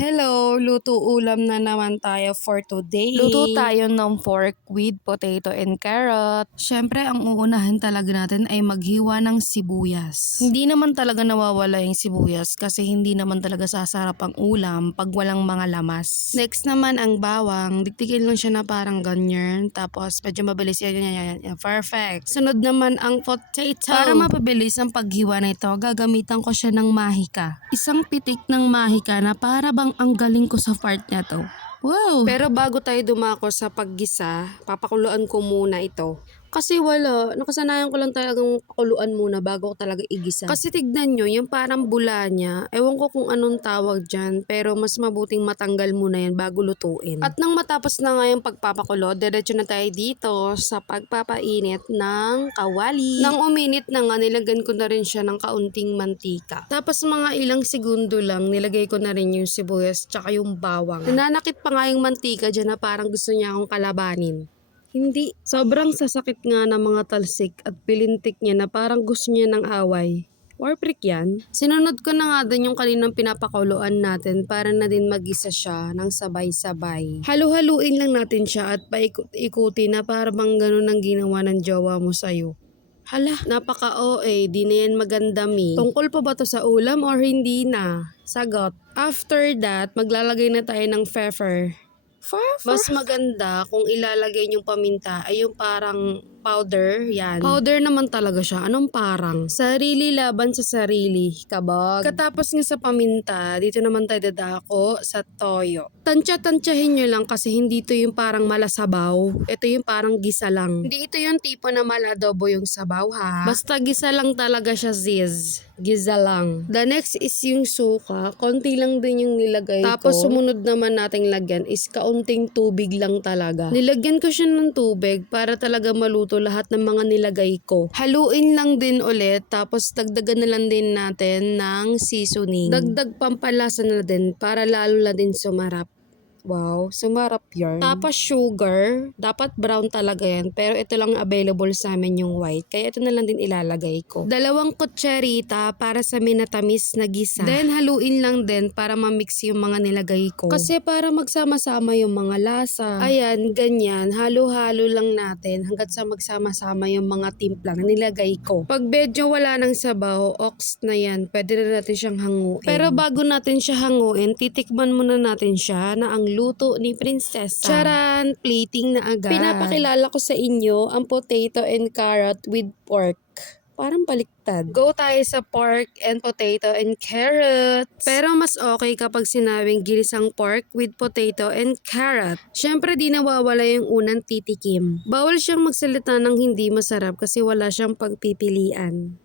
Hello! Luto ulam na naman tayo for today. Luto tayo ng pork with potato and carrot. Siyempre, ang uunahin talaga natin ay maghiwa ng sibuyas. Hindi naman talaga nawawala yung sibuyas kasi hindi naman talaga sasarap ang ulam pag walang mga lamas. Next naman ang bawang. Diktikin lang siya na parang ganyan. Tapos medyo mabilis yan. Perfect. Sunod naman ang potato. Para mapabilis ang paghiwa na ito, gagamitan ko siya ng mahika. Isang pitik ng mahika na para bang ang galing ko sa part niya to. Wow! Pero bago tayo dumako sa paggisa, papakuluan ko muna ito. Kasi nakasanayan ko lang talagang pakuluan muna bago ko talaga igisa. Kasi tignan nyo, yung parang bula niya, ewan ko kung anong tawag dyan, pero mas mabuting matanggal muna yan bago lutuin. At nang matapos na nga yung pagpapakulo, diretso na tayo dito sa pagpapainit ng kawali. Nang uminit na nga, nilagyan ko na rin siya ng kaunting mantika. Tapos mga ilang segundo lang, nilagay ko na rin yung sibuyas tsaka yung bawang. Nananakit pa nga yung mantika dyan na parang gusto niya akong kalabanin. Hindi. Sobrang sasakit nga ng mga talsik at pilintik niya na parang gusto niya ng away. War freak yan. Sinunod ko na nga din yung kaninang pinapakuluan natin para na din magisa siya ng sabay-sabay. Halu-haluin lang natin siya at paikot-ikuti na para bang ganun ang ginawa ng jowa mo sa'yo. Hala, napaka-OA, di na yan maganda mi. Tungkol pa ba to sa ulam or hindi na? Sagot. After that, maglalagay na tayo ng pepper. Mas maganda kung ilalagay yung paminta ay yung parang powder, yan. Powder naman talaga siya. Anong parang? Sarili laban sa sarili, kabog. Katapos nga sa paminta, dito naman tayo dadako sa toyo. Tansya-tansyahin nyo lang kasi hindi ito yung parang malasabaw. Ito yung parang gisa lang. Hindi ito yung tipo na maladobo yung sabaw ha. Basta gisa lang talaga siya sis. Giza lang. The next is yung suka. Konti lang din yung nilagay ko. Tapos sumunod naman nating lagyan is kaunting tubig lang talaga. Nilagyan ko siya ng tubig para talaga maluto lahat ng mga nilagay ko. Haluin lang din ulit tapos dagdagan na lang din natin ng seasoning. Dagdag pampalasa na din para lalo na din sumarap. Wow, sumarap yarn. Tapos sugar, dapat brown talaga yan. Pero ito lang available sa amin yung white. Kaya ito na lang din ilalagay ko. 2 kutsarita para sa minatamis na gisa. Then haluin lang din para mamix yung mga nilagay ko. Kasi para magsama-sama yung mga lasa. Ayan, ganyan. Halo-halo lang natin hanggat sa magsama-sama yung mga timpla na nilagay ko. Pag medyo wala ng sabaw, ox na yan. Pwede na natin siyang hanguin. Pero bago natin siya hanguin, titikman muna natin siya na ang luto ni Prinsesa. Charan! Plating na agad. Pinapakilala ko sa inyo ang potato and carrot with pork. Parang baliktad. Go tayo sa pork and potato and carrot. Pero mas okay kapag sinabing ginisang pork with potato and carrot. Syempre di nawawala yung unang titikim. Bawal siyang magsalita ng hindi masarap kasi wala siyang pagpipilian.